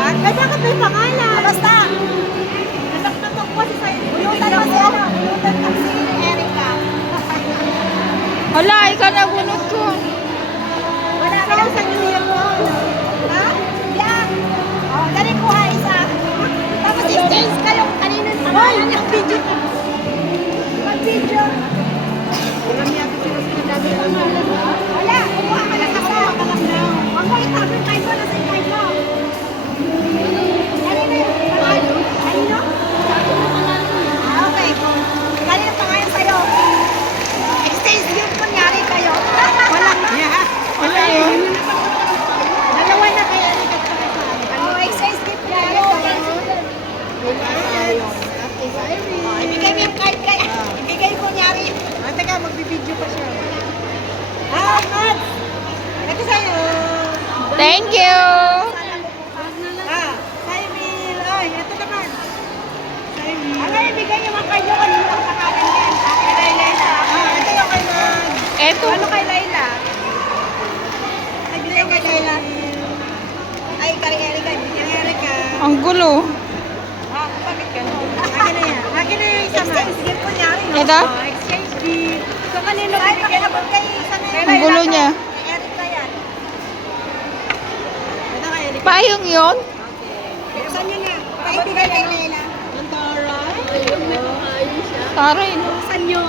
bag? Ay, bakit may pangalan? Basta. Natok po si Sayo. Bulutan mo si ano? Bulutan mo si Erica. Hala, ikaw na bunot ko. Wala ka lang sa New mo. Ha? Yan. Oh, dali ko ha isa. Tapos exchange kayong kanino yung pangalan niya. Mag-video. Mag-video. Wala, kumuha ka lang ako. Huwag mo itabi kahit wala sa ikay mo. Kanino yung pangalan? Kanino? Ah, okay. Kanino pangalan sa'yo? Exchange gift kunyari kayo. Wala na. Wala yun. Dalawa na kaya rin oh, exchange gift kunyari kayo. Ibigay mo yung card kaya. Ibigay kunyari. Teka, magbibideo pa siya. Mat! Ito sa'yo. Thank you. Sa'yo, Mil. Ay, ito naman. Sa'yo, Mil. Ano, ibigay yung mga card nyo kanino ang pakalan yan. Kay Layla. Ito yung kay Mag. Eto. Ano kay Layla? Ibigay kay Layla. Ay, kay Erika. Kay Erika. Ang gulo. Bakit gano'n? Akin na yan. Akin na yung isa man. Exchange gift ko niya rin. Ito? Exchange gift. So, kanino bibigay? Kay isa na yun. Ang gulo niya. Kay Erika yan. Ito kay Erika. Payong yun? Buksan nyo na. Kay ibigay kay Layla. Ang taray. Taray, no? Buksan nyo.